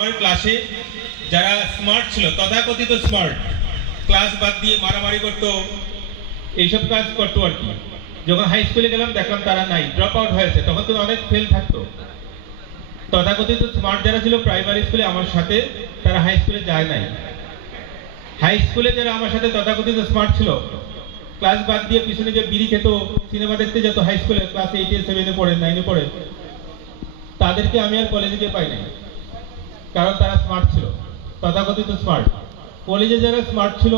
আমার ক্লাসে যারা স্মার্ট ছিল, তথাকথিত স্মার্ট, ক্লাস বাদ দিয়ে মারামারি করতো, এইসব কাজ করতো আর কি। যখন হাই স্কুলে গেলাম দেখলাম তারা নাই, ড্রপ আউট হয়েছে। তখন তো অনেক ফেল থাকতো। তথাকথিত স্মার্ট যারা ছিল প্রাইমারি স্কুলে আমার সাথে, তারা হাই স্কুলে যায় নাই। হাই স্কুলে যারা আমার সাথে তথাকথিত স্মার্ট ছিল, ক্লাস বাদ দিয়ে পিছনে যে বিড়ি খেত, সিনেমা দেখতে যেত হাই স্কুলে, ক্লাস 8 7 পড়ে 9 পড়ে, তাদেরকে আমি আর কলেজে গিয়ে পাই নাই, কারণ তারা স্মার্ট ছিল, তথাকথিত স্মার্ট। কলেজে যারা স্মার্ট ছিল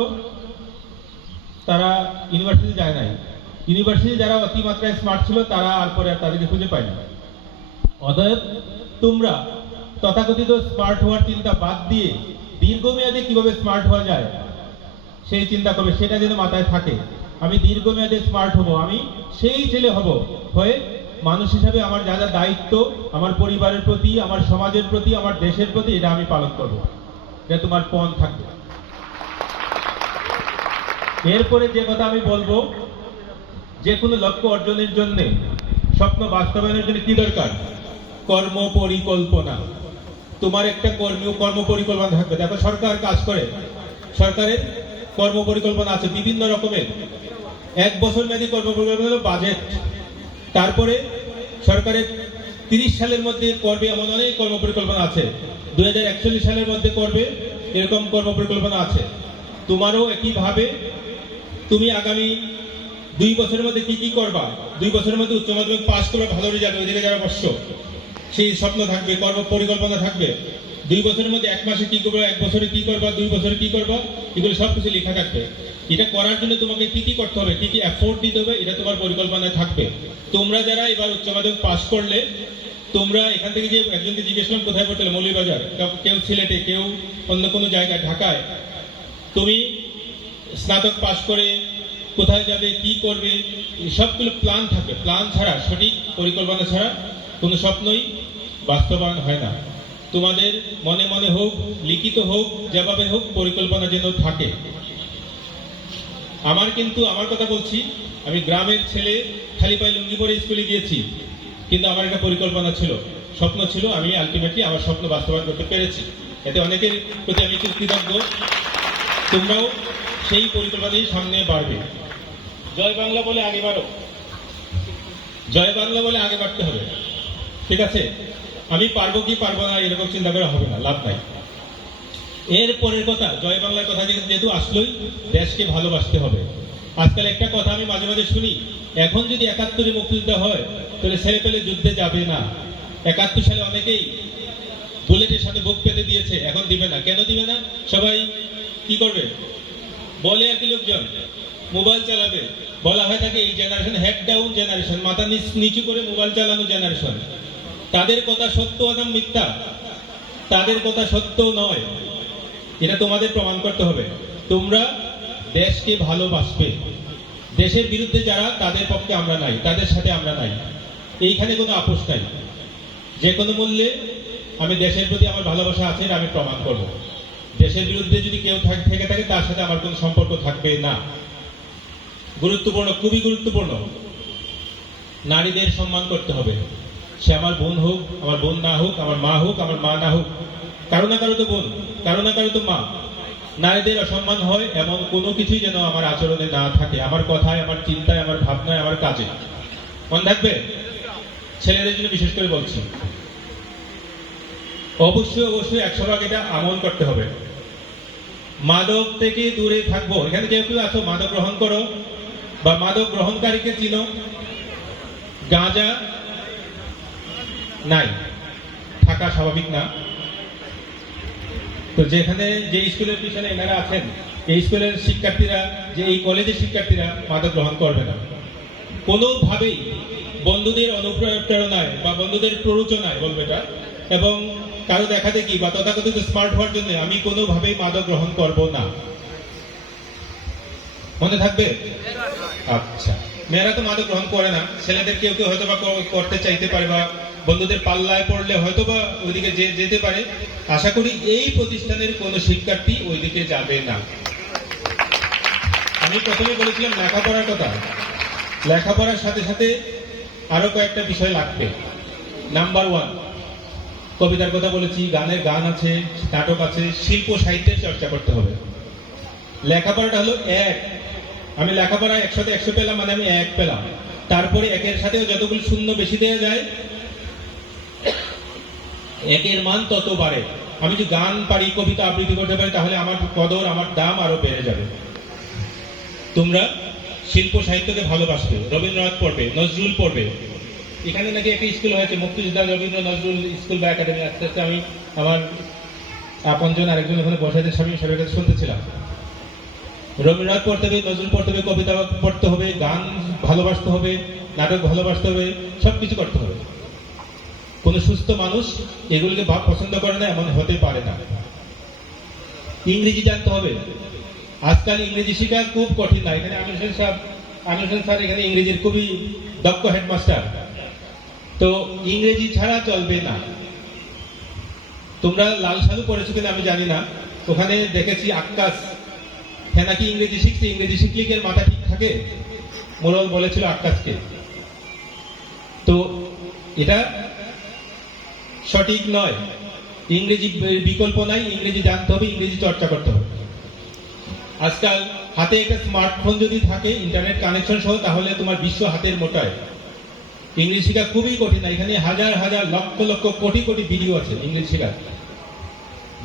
তারা ইউনিভার্সিটি যায় নাই। ইউনিভার্সিটি যারা অতিমাত্রায় স্মার্ট ছিল তারা আর পরে তাদেরকে খুঁজে পায় না। অতএব তোমরা তথাকথিত স্মার্ট হওয়ার চিন্তা বাদ দিয়ে দীর্ঘমেয়াদে কিভাবে স্মার্ট হওয়া যায় সেই চিন্তা করবে, সেটা যেন মাথায় থাকে। আমি দীর্ঘমেয়াদে স্মার্ট হব, আমি সেই ছেলে হব, হয়ে মানুষ হিসাবে আমার যা যা দায়িত্ব আমার পরিবারের প্রতি, আমার সমাজের প্রতি, আমার দেশের প্রতি, এটা আমি পালন করব। এটা তোমার পণ থাকবে। এরপরে যে কথা আমি বলবো, যে কোনো লক্ষ্য অর্জনের জন্য, স্বপ্ন বাস্তবায়নের জন্য কি দরকার? কর্ম পরিকল্পনা। তোমার একটা কর্ম পরিকল্পনা থাকবে। দেখো সরকার কাজ করে, সরকারের কর্ম পরিকল্পনা আছে বিভিন্ন রকমের। 1 বছর মেয়াদী কর্ম পরিকল্পনা হলো বাজেট। তারপরে সরকারের 30 সালের মধ্যে করবে এমন অনেক কর্ম পরিকল্পনা আছে। 2041 সালের মধ্যে করবে এরকম কর্ম পরিকল্পনা আছে। তোমারও একইভাবে তুমি আগামী 2 বছরের মধ্যে কি কি করবা, 2 বছরের মধ্যে উচ্চ মাধ্যমিক পাস করবে, ভালো রেজাল্ট, ওইদিকে যারা বসছো, সেই স্বপ্ন থাকবে, কর্ম পরিকল্পনা থাকবে। 2 বছরের মধ্যে 1 মাসে কি করবা, 1 বছরে কি করবা, 2 বছরে কি করবা, এগুলো সবকিছু লেখা থাকবে। এটা করার জন্য তোমাকে কি কি করতে হবে, কি কি এফোর্ট দিতে হবে, এটা তোমার পরিকল্পনায় থাকবে। তোমরা যারা এবার উচ্চ মাধ্যমিক পাস করলে, তোমরা এখান থেকে যে একজনকে জিজ্ঞেস করলাম কোথায় পড়তে হলো, মৌলভীবাজার, কেউ সিলেটে, কেউ অন্য কোনো জায়গায়, ঢাকায়। তুমি স্নাতক পাস করে কোথায় যাবে, কি করবে, সবগুলো প্ল্যান থাকে। প্ল্যান ছাড়া, সঠিক পরিকল্পনা ছাড়া কোনো স্বপ্নই বাস্তবায়ন হয় না। তোমাদের মনে মনে হোক, লিখিত হোক, যেভাবে হোক, পরিকল্পনা যেন থাকে। আমার কথা বলছি, আমি গ্রামের ছেলে, খালি পায়ে লুঙ্গি পরে স্কুলে গিয়েছি, কিন্তু আমার একটা পরিকল্পনা ছিল, স্বপ্ন ছিল। আমি আলটিমেটলি আমার স্বপ্ন বাস্তবায়ন করতে পেরেছি। এতে অনেকের প্রতি আমি কৃতজ্ঞ। তোমরাও সেই পরিকল্পনায় সামনে বাড়বে। জয় বাংলা বলে আগে বাড়ো, জয় বাংলা বলে আগে বাড়তে হবে, ঠিক আছে? আমি পারবো কি পারবো না এরকম চিন্তা করা হবে না, লাভ নাই। এর পরের কথা, জয় বাংলার কথা যেহেতু আসলোই, দেশকে ভালোবাসতে হবে। আজকাল একটা কথা আমি মাঝে মাঝে শুনি, এখন যদি 71-এ মুক্তিযুদ্ধ হয় তাহলে ছেলে পেলে যুদ্ধে যাবে না। 71 সালে অনেকেই বুলেটের সাথে বুক পেতে দিয়েছে, এখন দিবে না। কেন দিবে না? সবাই কি করবে বলে আর কি, লোকজন মোবাইল চালাবে। বলা হয় থাকে এই জেনারেশন হেড ডাউন জেনারেশন, মাথা নিচু করে মোবাইল চালানো জেনারেশন। তাদের কথা সত্য না মিথ্যা? তাদের কথা সত্য নয়, এটা তোমাদের প্রমাণ করতে হবে। তোমরা দেশকে ভালোবাসবে। দেশের বিরুদ্ধে যারা, তাদের পক্ষে আমরা নাই, তাদের সাথে আমরা নাই, এইখানে কোনো আপোষ নাই। যে কোনো মূল্যে আমি দেশের প্রতি আমার ভালোবাসা আছে, আমি প্রমাণ করব। দেশের বিরুদ্ধে যদি কেউ থেকে থাকে, তার সাথে আমার কোনো সম্পর্ক থাকবে না। গুরুত্বপূর্ণ, খুবই গুরুত্বপূর্ণ। নারীদের সম্মান করতে হবে। সে আমার বোন হোক, আমার বোন না হোক, আমার মা হোক, আমার মা না হোক, কারো না কারো তো বোন, কারো না কারো তো মা। নারীদের অসম্মান হয় এমন কোনো কিছুই যেন আমার আচরণে না থাকে, আমার কথায়, আমার চিন্তায়, আমার ভাবনায়, আমার কাজে। মনে থাকবে? ছেলেদের জন্য বিশেষ করে বলছি, অবশ্যই অবশ্যই 100 ভাগ এটা আমল করতে হবে। মাদক থেকে দূরে থাকবো। এখানে কেউ কেউ আছো মাদক গ্রহণ করো বা মাদক গ্রহণকারীকে চিনো? গাঁজা নাই, থাকা স্বাভাবিক না। তো যেখানে, যে স্কুলের পিছনে এনারা আছেন, এই স্কুলের শিক্ষার্থীরা, যে এই কলেজের শিক্ষার্থীরা মাদক গ্রহণ করবে না কোনোভাবেই। বন্ধুদের অনুপ্রেরণায় বা বন্ধুদের প্ররোচনায় বলবে এটা, এবং কারো দেখা দেখি বা তথাকথিত স্মার্ট হওয়ার জন্য আমি কোনোভাবেই মাদক গ্রহণ করব না। মনে থাকবে? আচ্ছা, মেয়েরা তো মাদক গ্রহণ করে না, ছেলেদের কেউ কেউ হয়তো বা করতে চাইতে পারে, বা বন্ধুদের পাল্লায় পড়লে হয়তো বা ওইদিকে যেতে পারে। আশা করি এই প্রতিষ্ঠানের কোনো শিক্ষার্থী ওইদিকে যাবে না। আমি প্রথমে বলেছিলাম লেখাপড়ার কথা। লেখাপড়ার সাথে সাথে আরো কয়েকটা বিষয় লাগবে। নাম্বার 1, কবিতার কথা বলেছি, গানের গান আছে, নাটক আছে, শিল্প সাহিত্যের চর্চা করতে হবে। লেখাপড়াটা হলো এক। আমি লেখাপড়া 100তে 100 পেলাম মানে আমি 1 পেলাম। তারপরে একের সাথে যতগুলো শূন্য বেশি দেওয়া যায়, একের মান তত বাড়ে। আমি যদি গান পারি, কবিতা আবৃত্তি করতে পারি, তাহলে আমার কদর, আমার দাম আরো বেড়ে যাবে। তোমরা শিল্প সাহিত্যকে ভালোবাসবে, রবীন্দ্রনাথ পড়বে, নজরুল পড়বে। এখানে নাকি একটা স্কুল হয়েছে, মুক্তিযোদ্ধা রবীন্দ্র নজরুল স্কুল বা একাডেমি। আস্তে আস্তে আমি আমার আপনজন আরেকজন ওখানে বসাতে স্বামী সবার কাছে শুনতেছিলাম। রবীন্দ্রনাথ পড়তে হবে, নজরুল পড়তে হবে, কবিতা পড়তে হবে, গান ভালোবাসতে হবে, নাটক ভালোবাসতে হবে, সবকিছু করতে হবে। কোন সুস্থ মানুষ এগুলিকে পছন্দ করে না এমন হতে পারে না। ইংরেজি জানতে হবে। আজকাল ইংরেজি শেখা খুব কঠিন না। এখানে আমির হোসেন স্যার এখানে ইংরেজির খুবই দক্ষ হেডমাস্টার। তো ইংরেজি ছাড়া চলবে না। তোমরা লাল সালু পড়েছো কিনা আমি জানি না, ওখানে দেখেছি আক্কাস হ্যাঁ নাকি ইংরেজি শিখছে, ইংরেজি শিখলে কি এর মাথা ঠিক থাকে? মোরল বলেছিল আক্কাসকে। তো এটা সঠিক নয়। ইংরেজি বিকল্প নাই, ইংরেজি জানতে হবে, ইংরেজি চর্চা করতে হবে। আজকাল হাতে একটা স্মার্টফোন যদি থাকে, ইন্টারনেট কানেকশন সহ, তাহলে তোমার বিশ্ব হাতের মুঠোয়। ইংরেজি শেখা খুবই কঠিন। এখানে হাজার হাজার লক্ষ লক্ষ কোটি কোটি ভিডিও আছে ইংরেজি শেখার।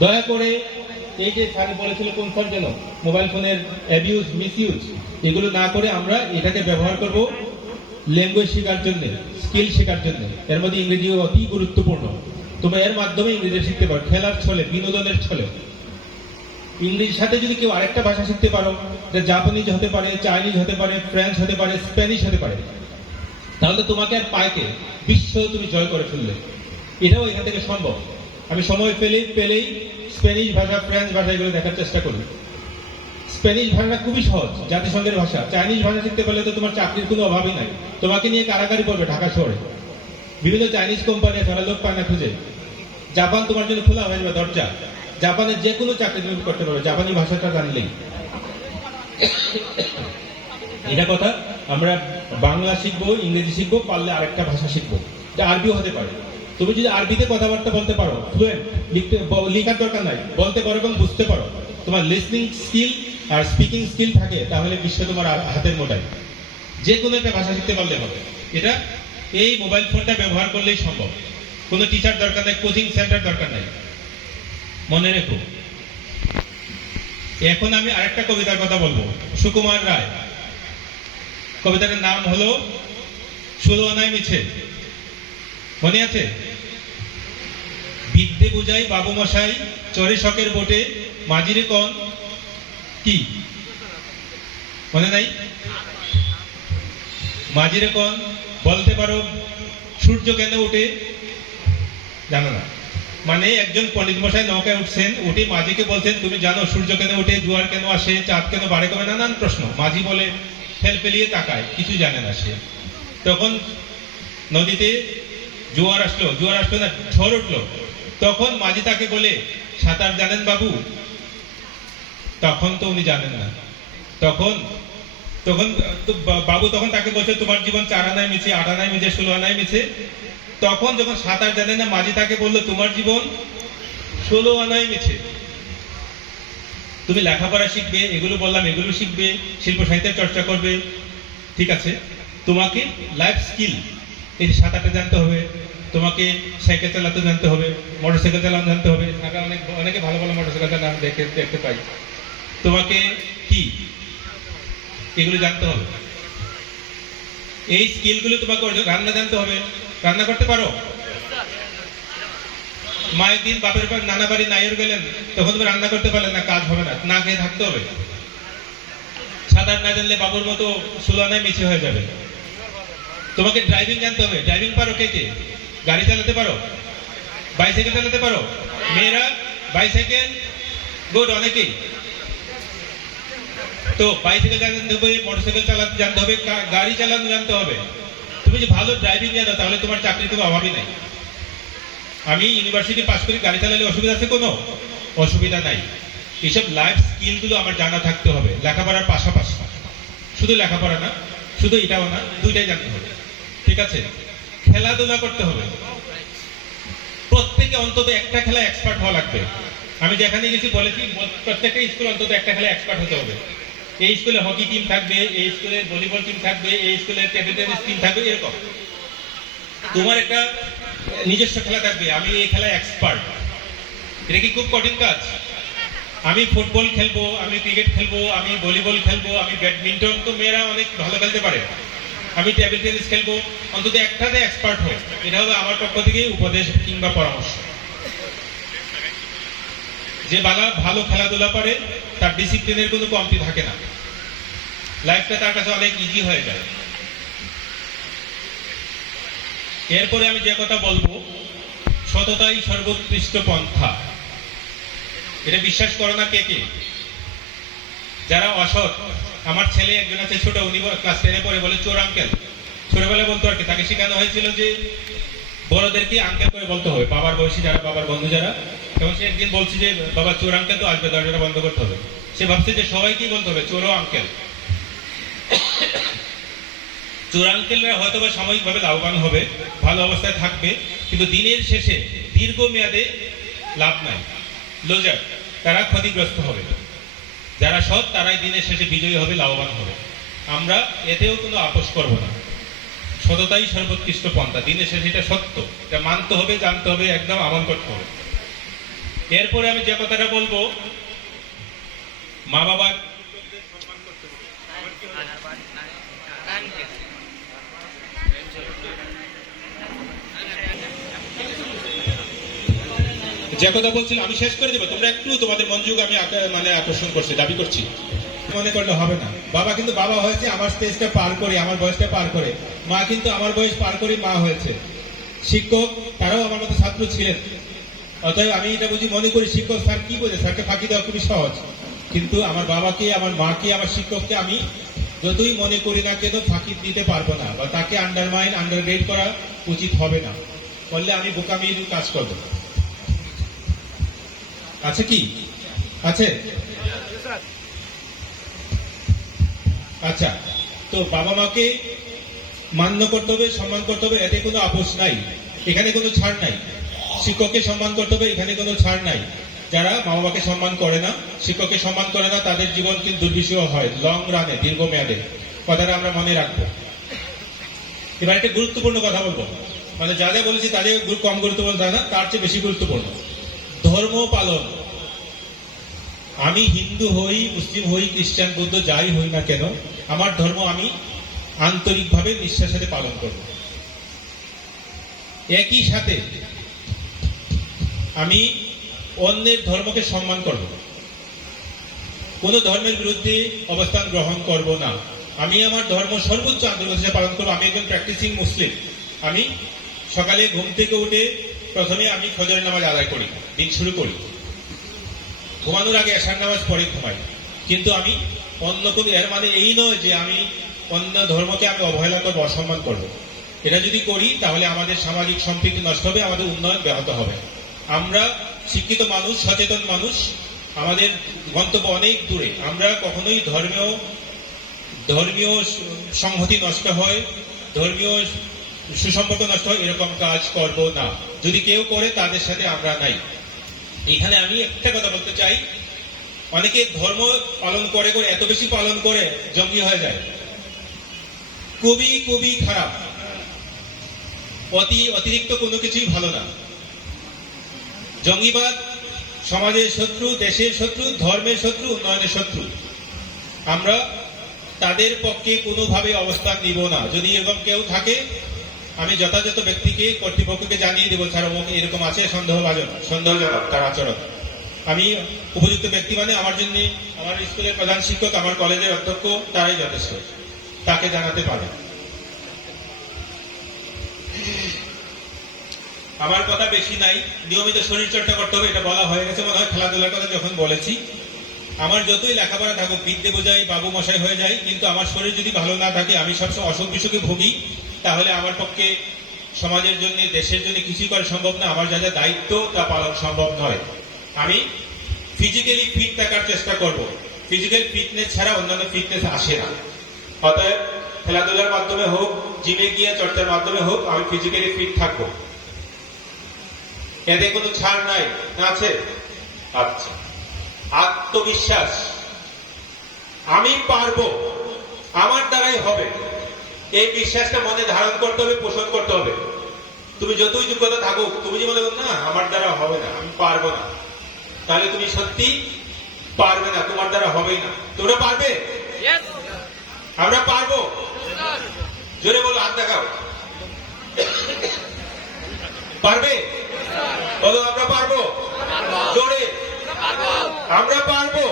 দয়া করে এই যে স্যার বলেছিল কোন স্যার যেন, মোবাইল ফোনের অ্যাবিউজ, মিসইউজ, এগুলো না করে আমরা এটাকে ব্যবহার করব ল্যাঙ্গুয়েজ শেখার জন্য, স্কিল শেখার জন্য। এর মধ্যে ইংরেজি অতি গুরুত্বপূর্ণ। তোমরা এর মাধ্যমে ইংরেজি শিখতে পারো, খেলার ছলে, বিনোদনের ছলে। ইংরেজির সাথে যদি কেউ আরেকটা ভাষা শিখতে পারো, যে জাপানিজ হতে পারে, চাইনিজ হতে পারে, ফ্রেঞ্চ হতে পারে, স্প্যানিশ হতে পারে, তাহলে তোমাকে আর পাইকে বিশ্ব তুমি জয় করে ফেললে। এটাও এখান থেকে সম্ভব। আমি সময় পেলেই স্প্যানিশ ভাষা, ফ্রেঞ্চ ভাষা এগুলো দেখার চেষ্টা করি। স্প্যানিশ ভাষা খুবই সহজ, জাতিসংঘের ভাষা। চাইনিজ ভাষা শিখতে পারলে তো তোমার চাকরির কোনো অভাবই নাই। তোমাকে নিয়ে কারাগারি পড়বে ঢাকা শহরে। বিভিন্ন চাইনিজ কোম্পানি তারা লোক পায় না খুঁজে। জাপান তোমার জন্য খোলা হয়ে যাবে দরজা। জাপানের যে কোনো চাকরি তুমি করতে পারবে জাপানি ভাষাটা জানলেই। এটা কথা। আমরা বাংলা শিখবো, ইংরেজি শিখবো, পারলে আরেকটা ভাষা শিখবো, আরবিও হতে পারে। তুমি যদি আরবিতে কথাবার্তা বলতে পারো, ফ্লুয়েন্ট, লেখার দরকার নাই, বলতে পারো এবং বুঝতে পারো, তোমার লিসনিং স্কিল আর স্পিকিং স্কিল থাকে, তাহলে বিশ্ব তোমার হাতের মুঠায়। যে কোনো একটা ভাষা শিখতে পারলে হবে। এটা এই মোবাইল ফোনটা ব্যবহার করলেই সম্ভব। কোনো টিচার দরকার নাই, কোচিং সেন্টার দরকার নাই। মনে রেখো। এখন আমি আরেকটা কবিতার কথা বলবো, সুকুমার রায়। কবিতাটার নাম হলো 16 আনায় মিছে। মনে আছে? বিদ্যে বুঝাই বাবু মশাই, চরে শখের বোটে, মাঝিরে কন কি মনে নাই? মাঝিরে কন বলতে পারো সূর্য কেন উঠে? জানো না? মানে একজন পণ্ডিত মশাই নৌকায় উঠছেন, উঠে মাঝিকে বলছেন, তুমি জানো সূর্য কেন উঠে, জোয়ার কেন আসে, চাঁদ কেন বাড়ে কমে, নানান প্রশ্ন। মাঝি বলে ফেলিয়ে তাকায়, কিছু জানে না সে। তখন নদীতে জোয়ার আসলো না, ঝড় উঠলো। তখন মাঝি তাকে বলে, সাঁতার জানেন বাবু? তখন তো উনি জানেন না। তখন বাবু তখন তাকে বলছে, তোমার জীবন 4 আনায় মিছে, 8 আনায় মিছে, 16 আনায় মিছে। তখন যখন সাঁতার জানেন না, মাঝি তাকে বললো, তোমার জীবন 16 আনায় মিছে। তুমি লেখাপড়া শিখবে, এগুলো বললাম, এগুলো শিখবে, শিল্প সাহিত্যের চর্চা করবে, ঠিক আছে। তোমাকে লাইফ স্কিল, এই সাঁতারটা জানতে হবে, তোমাকে সাইকেল চালাতে জানতে হবে, মোটরসাইকেল চালানো জানতে হবে। অনেকে ভালো ভালো মোটরসাইকেল চালানো আমি দেখতে পাই। তোমাকে কি এগুলো জানতে হবে। এই স্কিলগুলো তোমাকে, রান্না জানতে হবে। রান্না করতে পারো? মায়ের দিন বাপের বাড়ি, নানা বাড়ি নাইয়ের গেলেন, তখন তুমি রান্না করতে পারলেন না, কাজ হবে না, না খেয়ে থাকতে হবে। সাঁতার না জানলে বাবুর মতো 16 আনায় মিছে হয়ে যাবে। তোমাকে ড্রাইভিং জানতে হবে। ড্রাইভিং পারো কে কে? গাড়ি চালাতে পারো? বাইসাইকেল চালাতে পারো? মেয়েরা বাইসাইকেল গুড, অনেকেই। তো বাইসাইকেল জানতে হবে, মোটরসাইকেল চালাতে জানতে হবে, গাড়ি চালানো জানতে হবে। তুমি যে ভালো ড্রাইভিং জানো, তাহলে তোমার চাকরির কোনো অভাবই নাই। আমি ইউনিভার্সিটি পাস করি, গাড়ি চালালে অসুবিধা আছে? কোনো অসুবিধা নাই। এইসব লাইফ স্কিলগুলো আমার জানা থাকতে হবে লেখাপড়ার পাশাপাশি। শুধু লেখাপড়া না, শুধু এটাও না, দুইটাই জানতে হবে, ঠিক আছে। খেলাধুলা করতে হবে। প্রত্যেকে অন্তত একটা খেলা এক্সপার্ট হওয়া লাগবে। আমি যেখানে গেছি বলেছি প্রত্যেকটা স্কুল অন্তত একটা খেলা এক্সপার্ট হতে হবে। এই স্কুলে হকি টিম থাকবে, এই স্কুলে ভলিবল টিম থাকবে, এই স্কুলে টেবিল টেনিস টিম থাকবে, এরকম তোমার একটা নিজস্ব খেলা থাকবে। আমি এই খেলায় এক্সপার্ট। এটা কি খুব কঠিন কাজ? আমি ফুটবল খেলবো, আমি ক্রিকেট খেলবো, আমি ভলিবল খেলবো, আমি ব্যাডমিন্টন, তো মেয়েরা অনেক ভালো খেলতে পারে, আমি টেবিল টেনিস খেলবো, অন্তত একটাতে এক্সপার্ট হোক। এটা হবে আমার পক্ষ থেকে উপদেশ কিংবা পরামর্শ। যে ভালো খেলাধুলা পারে তার ডিসিপ্লিনের কোনো কমতি থাকে না, লাইফটা তার কাছে অনেক ইজি হয়ে যায়। এরপরে আমি যে কথা বলবো, সততাই সর্বোৎকৃষ্ট পন্থা। এটা বিশ্বাস করো না কে কে? যারা অসৎ, আমার ছেলে একজন আছে ছোট, উনি ক্লাস 10-এ পড়ে, বলে চোর আঙ্কেল। ছোটবেলায় বলতো আর কি, তাকে শেখানো হয়েছিল যে বড়দেরকে আঙ্কেল করে বলতে হবে, বাবার বয়সী যারা, বাবার বন্ধু যারা। এবং সে একদিন বলছে যে বাবা চোর আঙ্কেল তো আসবে, দরজাটা বন্ধ করতে হবে। সে ভাবছে যে সবাইকেই বলতে হবে চোর ও আঙ্কেল। চোর আঙ্কেলরা হয়তো বা সাময়িকভাবে লাভবান হবে, ভালো অবস্থায় থাকবে, কিন্তু দিনের শেষে দীর্ঘমেয়াদে লাভ নাই, লুজার, তারা ক্ষতিগ্রস্ত হবে। যারা সৎ তারাই দিনের শেষে বিজয়ী হবে, লাভবান হবে। আমরা এতেও কোনো আপোষ করব না। সততাই সর্বোৎকৃষ্ট পন্থা, দিনের শেষে এটা সত্য, এটা মানতে হবে, জানতে হবে, একদম আমল করতে হবে। এরপরে আমি যে কথাটা বলবো, মা বাবা যে কথা বলছিলাম আমি শেষ করে দেবো, তোমরা একটু তোমাদের মনোযোগ আমি মানে আকর্ষণ করছি, দাবি করছি, মনে করলে হবে না। বাবা কিন্তু বাবা হয়েছে আমার স্টেজটা পার করে, আমার বয়সটা পার করে। মা কিন্তু আমার বয়স পার করে মা হয়েছে। শিক্ষক তারাও আমার মতো ছাত্র ছিলেন। অতএব আমি এটা বুঝি মনে করি, শিক্ষক স্যার কি বোঝে, স্যারকে ফাঁকি দেওয়া খুবই সহজ। কিন্তু আমার বাবাকে, আমার মাকে, আমার শিক্ষককে আমি যতই মনে করি না কেন ফাঁকি দিতে পারবো না, বা তাকে আন্ডারমাইন, আন্ডারগ্রেড করা উচিত হবে না। করলে আমি বোকামির কাজ করবো। আছে কি? আছে? আচ্ছা, তো বাবা মাকে মান্য করতে হবে, সম্মান করতে হবে, এতে কোনো আপোষ নাই, এখানে কোনো ছাড় নাই। শিক্ষককে সম্মান করতে হবে, এখানে কোনো ছাড় নাই। যারা মা বাবাকে সম্মান করে না, শিক্ষককে সম্মান করে না, তাদের জীবন কিন্তু দুর্বিষহ হয় লং রানে, দীর্ঘমেয়াদে। কথাটা আমরা মনে রাখবো। এবার একটা গুরুত্বপূর্ণ কথা বলবো, মানে যা যা বলেছি তাদের কম গুরুত্বপূর্ণ তা না, তার চেয়ে বেশি গুরুত্বপূর্ণ ধর্ম পালন। আমি হিন্দু হই, মুসলিম হই, খ্রিস্টান, বৌদ্ধ যাই হই না কেন, আমার ধর্ম আমি আন্তরিকভাবে নিষ্ঠার সাথে পালন করব। একই সাথে আমি অন্যের ধর্মকে সম্মান করব, কোন ধর্মের বিরুদ্ধে অবস্থান গ্রহণ করব না। আমি আমার ধর্ম সর্বোচ্চ আন্তরিকতার সাথে পালন করব। আমি একজন প্র্যাকটিসিং মুসলিম। আমি সকালে ঘুম থেকে উঠে প্রথমে আমি ফজরের নামাজ আদায় করি, দিন শুরু করি। ঘুমানোর আগে এশার নামাজ পড়ে ঘুমাই। কিন্তু আমি অন্য কোনো, এর মানে এই নয় যে আমি অন্য ধর্মকে আমি অবহেলা করবো, অসম্মান করব। এটা যদি করি তাহলে আমাদের সামাজিক সম্প্রীতি নষ্ট হবে, আমাদের উন্নয়ন ব্যাহত হবে। আমরা শিক্ষিত মানুষ, সচেতন মানুষ, আমাদের গন্তব্য অনেক দূরে। আমরা কখনোই ধর্মীয় সংহতি নষ্ট হয়, ধর্মীয় সুসম্পর্ক নষ্ট হয়, এরকম কাজ করব না। যদি কেউ করে তাদের সাথে আমরা নাই। এখানে আমি একটা কথা বলতে চাই, অনেকে ধর্ম পালন করে করে এত বেশি পালন করে জঙ্গি হয়ে যায়। খুবই খুবই খারাপ। অতিরিক্ত কোনো কিছুই ভালো না। জঙ্গিবাদ সমাজের শত্রু, দেশের শত্রু, ধর্মের শত্রু, উন্নয়নের শত্রু। আমরা তাদের পক্ষে কোনোভাবে অবস্থান নিব না। যদি এরকম কেউ থাকে, আমি যথাযথ ব্যক্তিকে, কর্তৃপক্ষকে জানিয়ে দেবো, স্যার এরকম আছে, সন্দেহজনক তার আচরণ। আমি উপযুক্ত ব্যক্তি মানে আমার জন্য আমার স্কুলের প্রধান শিক্ষক, আমার কলেজের অধ্যক্ষ, তারাই যথেষ্ট, তাকে জানাতে পারে। আমার কথা বেশি নাই। নিয়মিত শরীর চর্চা করতে হবে, এটা বলা হয়ে গেছে মনে হয় খেলাধুলার কথা যখন বলেছি। আমার যতই লেখাপড়া থাকুক, বিদ্যে বোঝাই, বাবু মশাই হয়ে যায়, কিন্তু আমার শরীর যদি ভালো না থাকে, আমি সবসময় অসুখ বিসুখে ভুগি, তাহলে আমার পক্ষে সমাজের জন্য, দেশের জন্য কিছুই করা সম্ভব না। আমার যা যা দায়িত্ব তা পালন সম্ভব নয়। আমি ফিজিক্যালি ফিট থাকার চেষ্টা করব। ফিজিক্যাল ফিটনেস ছাড়া অন্যান্য ফিটনেস আসে না। অতএব খেলাধুলার মাধ্যমে হোক, জিমে গিয়ে চর্চার মাধ্যমে হোক, আমি ফিজিক্যালি ফিট থাকবো। এতে কোনো ছাড় নাই, না আছে? আচ্ছা, আত্মবিশ্বাস, আমি পারবো, আমার দ্বারাই হবে, এই বিশ্বাসটা মনে ধারণ করতে হবে, পোষণ করতে হবে। তুমি যতই যোগ্যতা থাকুক, তুমি যে মনে করো না আমার দ্বারা হবে না, আমি পারবো না, তাহলে তুমি সত্যি পারবে না, তোমার দ্বারা হবেই না। তোমরা পারবে? আমরা পারবো? জোরে বলো, হাত দেখাও। পারবে? বলো আমরা পারবো। জোরে, আমরা পারবো,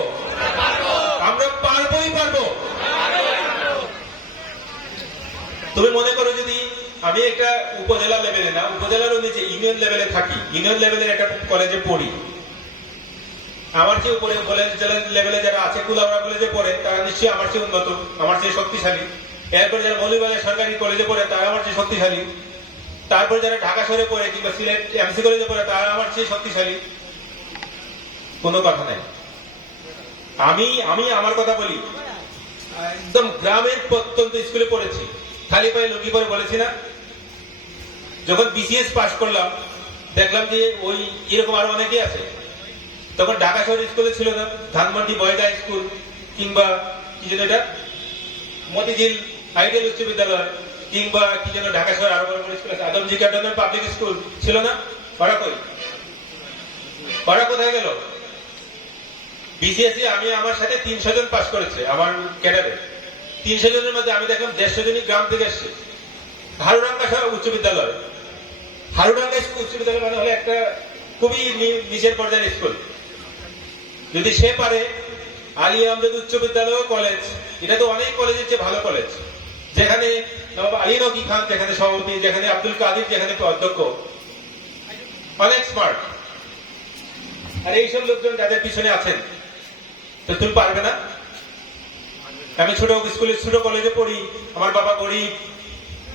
আমরা পারবোই পারবো। তুমি মনে করো যদি আমি একটা উপজেলা লেভেলে না, উপজেলারও নিচে ইউনিয়ন লেভেলে থাকি, ইউনিয়ন লেভেলের একটা কলেজে পড়ি, আমার চেয়ে উপরে জেলা লেভেলে যারা আছে, কুলাউড়া কলেজে পড়ে, তারা নিশ্চয়ই আমার চেয়ে উন্নত, আমার চেয়ে শক্তিশালী। এরপর যারা মৌলভীবাজার সরকারি কলেজে পড়ে, তারা আমার চেয়ে শক্তিশালী। তারপর যারা ঢাকা শহরে পড়ে কিংবা সিলেট এমসি কলেজে পড়ে, তারা আমার চেয়ে শক্তিশালী। কোনো কথা নাই। আমি আমি আমার কথা বলি, একদম গ্রামের প্রত্যন্ত স্কুলে পড়েছি, খালি পায়ে লুঙ্গি পরে, বলেছি না? যখন বিসিএস পাস করলাম, দেখলাম যে ওই এরকম আরো অনেকে আছে। তখন ঢাকা শহরের স্কুলে ছিল না, ধানমন্ডি বয়েজ হাই স্কুল কিংবা কি যেন এটা মতিঝিল আইডিয়াল উচ্চ বিদ্যালয় কিংবা কি যেন ঢাকা শহরে আরো বড় বড় স্কুল আছে, আদমজি ক্যান্টনমেন্ট পাবলিক স্কুল ছিল না? ওরা কই? ওরা কোথায় গেল? বিসিএসসি আমি আমার সাথে 300 জন পাস করেছে আমার ক্যাডারে। 300 জনের মধ্যে আমি দেখলাম 150 জনই গ্রাম থেকে এসছে। হারুডাঙ্গা উচ্চ বিদ্যালয়, হারুডাঙ্গা উচ্চ বিদ্যালয় মানে হলো একটা খুবই নিচের পর্যায়ের স্কুল। যদি সে পারে, আলী আহমেদ উচ্চ বিদ্যালয় কলেজ, এটা তো অনেক কলেজের চেয়ে ভালো কলেজ, যেখানে আলী নকি খান যেখানে সভাপতি, যেখানে আব্দুল কাদির যেখানে অধ্যক্ষ, অনেক স্মার্ট। আর এইসব লোকজন যাদের পিছনে আছেন, তো তুমি পারবে না? আমি ছোট স্কুলে ছোট কলেজে পড়ি, আমার বাবা গরিব,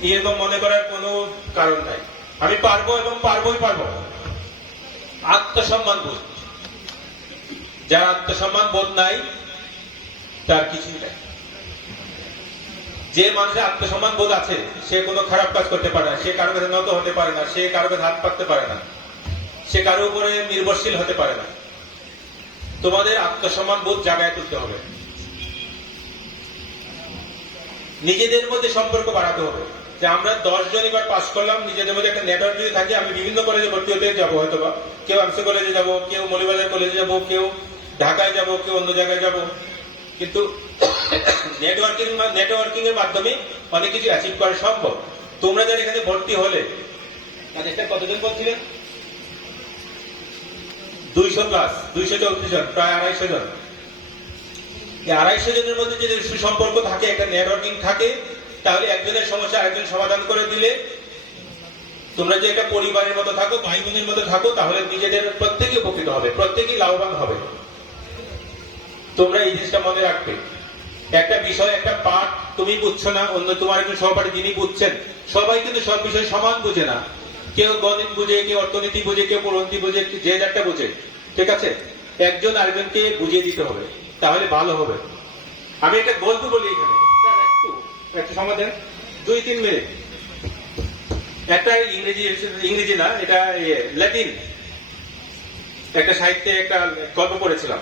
এরকম মনে করার কোনো কারণ নাই। আমি পারবো এবং পারবোই পারবো। আত্মসম্মান বোধ, যার আত্মসম্মান বোধ নাই তার কিছুই নাই। যে মানুষের আত্মসম্মান বোধ আছে, সে কোনো খারাপ কাজ করতে পারে না, সে কারো কাছে নত হতে পারে না, সে কারো কাছে হাত পাততে পারে না, সে কারো উপরে নির্ভরশীল হতে পারে না। তোমাদের আত্মসম্মান বোধ জাগায় তুলতে হবে, নিজেদের মধ্যে সম্পর্ক বাড়াতে হবে। যে আমরা 10 জন এবার পাস করলাম, নিজেদের মধ্যে একটা নেটওয়ার্ক যদি থাকে, আমি বিভিন্ন কলেজে ভর্তি হতে যাবো, হয়তো বা কেউ এমসি কলেজে যাবো, কেউ মৌলভীবাজার কলেজে যাবো, কেউ ঢাকায় যাবো, কেউ অন্য জায়গায় যাবো, কিন্তু নেটওয়ার্কিং এর মাধ্যমে অনেক কিছু অ্যাচিভ করা সম্ভব। তোমরা যারা এখানে ভর্তি হলে, এটা কতজন বলছিলেন? 200 প্লাস, 234 জন, প্রায় 250 জন। এই 250 জনের মধ্যে যদি সুসম্পর্ক থাকে, একটা নেটওয়ার্কিং থাকে, তাহলে একজনের সমস্যা আরেকজন সমাধান করে দিলে, তোমরা যে একটা পরিবারের মতো থাকো, ভাই বোনের মতো থাকো, তাহলে নিজেদের প্রত্যেকে উপকৃত হবে, প্রত্যেকেই লাভবান হবে। তোমরা এই জিনিসটা মনে রাখবে। একটা বিষয়, একটা পাঠ তুমি বুঝছো না, অন্য তোমার একজন সহপাঠী যিনি বুঝছেন, সবাই কিন্তু সব বিষয় সমান বুঝে না। কেউ গণিত বুঝে, কেউ অর্থনীতি বুঝে, কেউ পরিণতি বুঝে, যে যারটা বুঝে। ঠিক আছে, একজন আরেকজনকে বুঝিয়ে দিতে হবে, তাহলে ভালো হবে। আমি একটা গল্প বলি এখানে, একটু সময় দেন, 2-3 মিনিট। একটা ইংরেজি না, এটা ল্যাটিন একটা সাহিত্যে একটা গল্প পড়েছিলাম,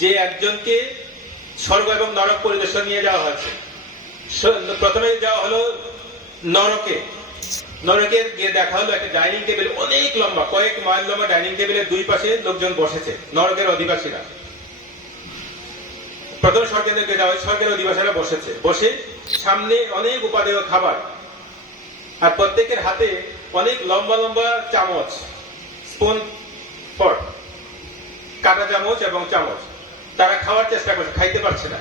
যে একজনকে স্বর্গ এবং নরক পরিদর্শন নিয়ে যাওয়া হয়েছে। প্রথমে যাওয়া হলো নরকে। নরকে গিয়ে দেখা হলো একটা ডাইনিং টেবিল, অনেক লম্বা, কয়েক মাইল লম্বা ডাইনিং টেবিলের 2 পাশে লোকজন বসেছে, নরকের অধিবাসীরা। প্রথম স্বর্গের দিকে যাওয়া, স্বর্গের অধিবাসীরা বসেছে, বসে সামনে অনেক উপাদেয় খাবার, আর প্রত্যেকের হাতে অনেক লম্বা লম্বা চামচ, স্পুন, ফর্ক, কাঁটা চামচ এবং চামচ। তারা খাওয়ার চেষ্টা করছে, খাইতে পারছে না।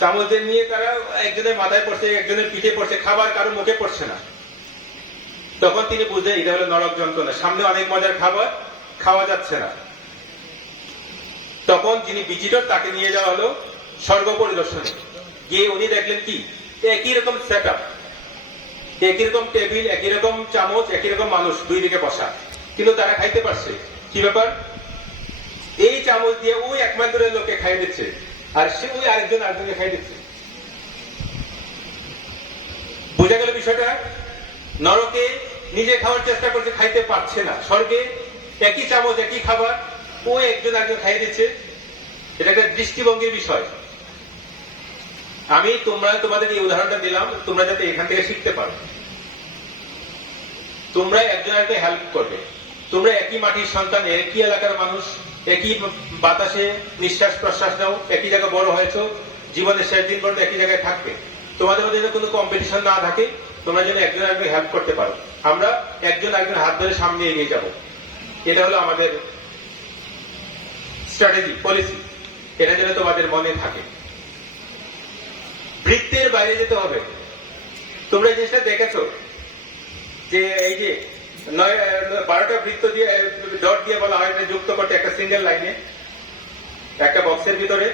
চামচদের নিয়ে তারা একজনের মাথায় পড়ছে, একজনের পিঠে পড়ছে, খাবার কারো মুখে পড়ছে না। তখন তিনি বুঝলেন এটা হলো নরক যন্ত্রণা, সামনে অনেক মজার খাবার, খাওয়া যাচ্ছে না। তখন যিনি ভিজিটর, তাকে নিয়ে যাওয়া হলো স্বর্গ পরিদর্শনে। গিয়ে উনি দেখলেন কি, একই রকম সেট আপ, একই রকম টেবিল, একই রকম চামচ, একই রকম মানুষ, 2 দিকে বসা, কিন্তু তারা খাইতে পারছে। কি ব্যাপার? এই চামচ দিয়ে ওই 1 মাইল দূরের লোককে খাই দিচ্ছে, আর সে ওই আরেকজনকে খাই দিচ্ছে। বোঝা গেল বিষয়টা? নরকে নিজে খাওয়ার চেষ্টা করছে, খাইতে পারছে না। স্বর্গে একই চামচ একই খাবার ও একজন খাইয়ে দিচ্ছে। এটা একটা দৃষ্টিভঙ্গির বিষয়। আমি তোমাদের এই উদাহরণটা দিলাম তোমরা যাতে এখান থেকে শিখতে পারো। তোমরা একজন আরেককে হেল্প করবে। তোমরা একই মাটির সন্তান, একই এলাকার মানুষ, একই বাতাসে নিঃশ্বাস প্রশ্বাস নাও, একই জায়গায় বড় হয়েছো, জীবনের শেষ দিন পর্যন্ত একই জায়গায় থাকবে। তোমাদের মধ্যে যেন কোনো কম্পিটিশন না থাকে, তোমরা যেন একজন আরেককে হেল্প করতে পারো। আমরা একজন আরেকজন হাত ধরে সামনে এগিয়ে যাব। এটা হলো আমাদের স্ট্র্যাটেজি, পলিসি। এটা যেন তোমাদের মনে থাকে। বৃত্তের বাইরে যেতে হবে। তোমরা এই জিনিসটা দেখেছো যে এই যে 12টা বৃত্ত দিয়ে ডট দিয়ে বলা হয় যুক্ত করতে একটা সিঙ্গেল লাইনে একটা বক্সের ভিতরে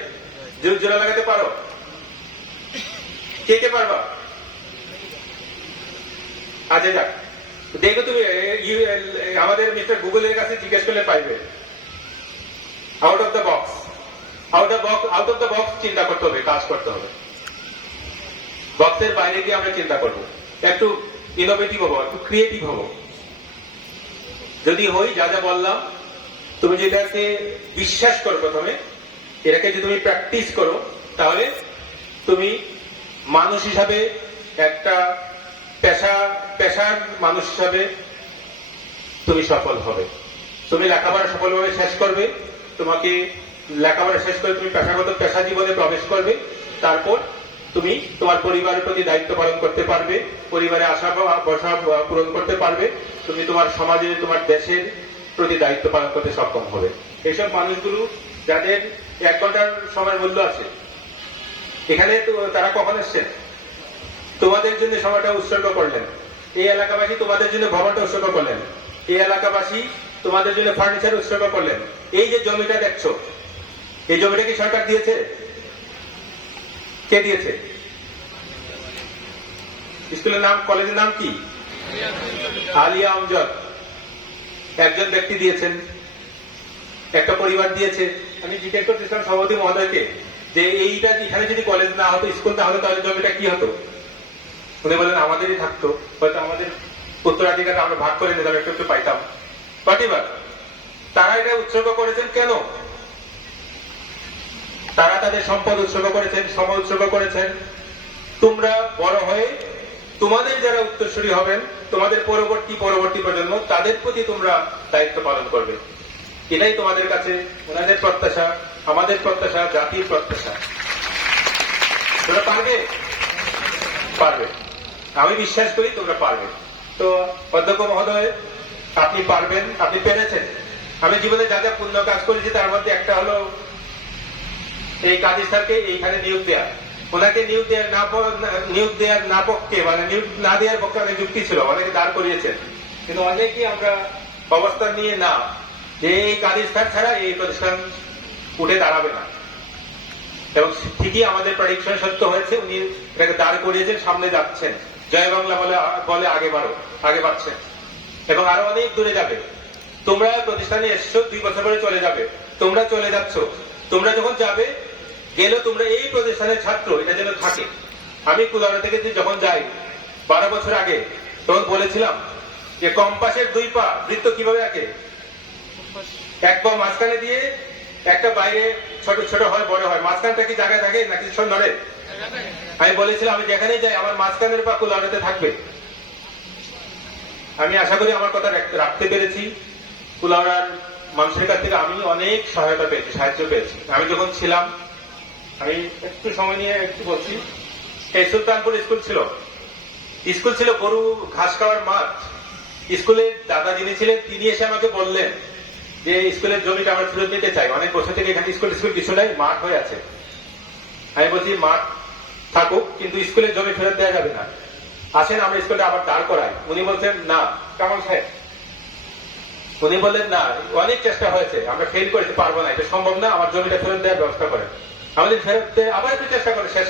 জোড়া লাগাতে পারো? কে কে পারবা? আচ্ছা যাক, দেখো তুমি আমাদের মিস্টার গুগলের কাছে জিজ্ঞেস করলে পাইবে। Out of the box, out of the box চিন্তা করতে হবে, কাজ করতে হবে। বক্সের বাইরে গিয়ে আমরা চিন্তা করব, একটু ইনোভেটিভ হবো, একটু ক্রিয়েটিভ হবো। যদি হই যা যা বললাম, তুমি যেটাকে বিশ্বাস করো, প্রথমে এটাকে যদি তুমি প্র্যাকটিস করো, তাহলে তুমি মানুষ হিসাবে একটা পেশার মানুষ হিসাবে তুমি সফল হবে। তুমি লেখাপড়া সফলভাবে শেষ করবে, তোমাকে লেখাপড়া শেষ করে তুমি পেশা জীবনে প্রবেশ করবে। তারপর তুমি তোমার পরিবারের প্রতি দায়িত্ব পালন করতে পারবে, পরিবারে আশা বসা পূরণ করতে পারবে, তুমি তোমার সমাজের, তোমার দেশের প্রতি দায়িত্ব পালন করতে সক্ষম হবে। এইসব মানুষগুলো যাদের 1 ঘন্টার সময়ের মূল্য আছে, এখানে তো তারা কখন এসছেন? তোমাদের জন্য সময়টা উৎসর্গ করলেন। এই এলাকাবাসী তোমাদের জন্য ভবনটা উৎসর্গ করলেন। এই এলাকাবাসী তোমাদের জন্য ফার্নিচার উৎসর্গ করলেন। এই যে জমিটা দেখছো, এই জমিটা কি সরকার দিয়েছে? কে দিয়েছে? স্কুলের নাম, কলেজের নাম কি? আলিয়া আমজদ। একজন ব্যক্তি দিয়েছেন, একটা পরিবার দিয়েছে। আমি জিজ্ঞেস করতেছিলাম সভাপতি মহোদয়কে যে এইটা এখানে যদি কলেজ না হতো, স্কুল না হতো, তাহলে জমিটা কি হতো? উনি বলেন আমাদেরই থাকতো, হয়তো আমাদের উত্তরাধিকার আমরা ভাগ করে নিতাম, একটু একটু পাইতাম। প্রতিবার তারা এটা উৎসর্গ করেছেন কেন? তারা তাদের সম্পদ উৎসর্গ করেছেন, সময় উৎসর্গ করেছেন। তোমরা বড় হয়ে তোমাদের যারা উত্তরসূরি হবেন, তোমাদের পরবর্তী প্রজন্ম, তাদের প্রতি তোমরা দায়িত্ব পালন করবে। এটাই তোমাদের কাছে ওনাদের প্রত্যাশা, আমাদের প্রত্যাশা, জাতির প্রত্যাশা। তোমরা পারবে? পারবে। আমি বিশ্বাস করি তোমরা পারবে। তো অধ্যক্ষ মহোদয়, আপনি পারবেন, আপনি পেরেছেন। আমি জীবনে যা যা পুণ্য কাজ করেছি তার মধ্যে একটা হলো এই কাজী স্যারকে এইখানে নিয়োগ দেয়া। ওনাকে নিয়োগ দেওয়ার না পক্ষে, মানে নিয়োগ না দেওয়ার পক্ষে অনেক যুক্তি ছিল, অনেকে দাঁড় করিয়েছেন। কিন্তু অনেকেই আমরা অবস্থান নিয়ে না যে এই কাজী স্যার ছাড়া এই প্রতিষ্ঠান উঠে দাঁড়াবে না। এবং ঠিকই আমাদের প্রেডিকশন সত্য হয়েছে। উনি এটাকে দাঁড় করিয়েছেন, সামনে যাচ্ছেন। জয় বাংলা বলে আগে বাড়ছেন এবং আরো অনেক দূরে যাবে। তোমরা প্রতিষ্ঠানে এসছো, 2 বছর পরে চলে যাবে। তোমরা চলে যাচ্ছ, তোমরা যখন যাবে, গেলেও তোমরা এই প্রতিষ্ঠানের ছাত্র, এটা যেন থাকে। আমি কুলাউড়া থেকে যখন যাই 12 বছর আগে, তখন বলেছিলাম যে কম্পাসের 2 পা বৃত্ত কিভাবে আঁকে? 1 পা মাঝখানে দিয়ে, একটা বাইরে ছোট ছোট হয়, বড় হয়, মাঝখানটা কি জায়গায় থাকে নাকি সব নড়ে? আমি বলেছিলাম আমি যেখানেই যাই আমার মাঝখানের পা কুলাউড়াতে থাকবে। আমি আশা করি আমার কথা রাখতে পেরেছি। কুলাউড়ার মানুষের কাছ থেকে আমি অনেক সহায়তা পেয়েছি, সাহায্য পেয়েছি। আমি যখন ছিলাম, আমি একটু সময় নিয়ে একটু বলছি, এই সুলতানপুর স্কুল ছিল গরু ঘাস খাওয়ার মাঠ। স্কুলের দাদা যিনি ছিলেন, তিনি এসে আমাকে বললেন যে স্কুলের জমিটা আমরা ফেরত নিতে চাই। অনেক বছর থেকে এখানে স্কুল কিছু নাই, মাঠ হয়ে আছে। আমি বলছি মাঠ থাকুক, কিন্তু স্কুলের জমি ফেরত দেওয়া যাবে না, আসেন আমরা স্কুলটা আবার দাঁড় করাই। উনি বলছেন না কামাল সাহেব, উনি বললেন না, অনেক চেষ্টা হয়েছে, আমরা ফেল করেছি, পারবো না, এটা সম্ভব না, আমার জমিটা ফেরত দেওয়ার ব্যবস্থা করেন। আমাদের ফেরত আবার একটু চেষ্টা করে শেষ।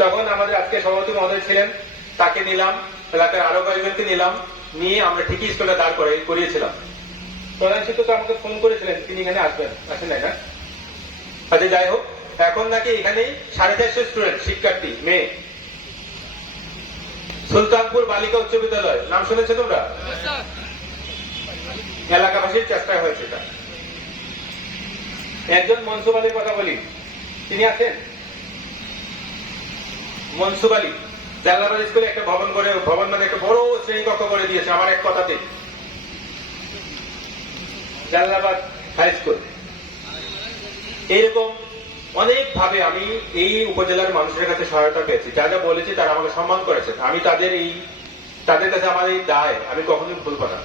তখন আমাদের আজকে সভাপতি মহোদয় ছিলেন, তাকে নিলাম, এলাকার আরো কয়েকজনকে নিলাম, নিয়ে আমরা ঠিকই স্কুলটা দাঁড় করিয়েছিলাম। প্রধান শিক্ষক আমাকে ফোন করেছিলেন, তিনি এখানে আসেন নাই না? আচ্ছা যাই হোক, এখন নাকি এখানে 450 স্টুডেন্ট, শিক্ষার্থী, মেয়ে। সুলতানপুর বালিকা উচ্চ বিদ্যালয় নাম শুনেছো তোমরা? এলাকাবাসীর চেষ্টায় হয়েছে এটা। একজন মনসুব আলীর কথা বলি, তিনি আছেন? মনসুব আলী জালালাবাদ স্কুলে একটা ভবন মানে একটা বড় শ্রেণীকক্ষ করে দিয়েছে আমার এক কথাতে। Jalalabad high school. এইরকম অনেক ভাবে আমি এই উপজেলার মানুষের কাছে সহায়তা পেয়েছি। যা যা বলেছি তারা আমাকে সম্মান করেছেন। আমি তাদের কাছে আমার এই দায় আমি কখনোই ভুলব না।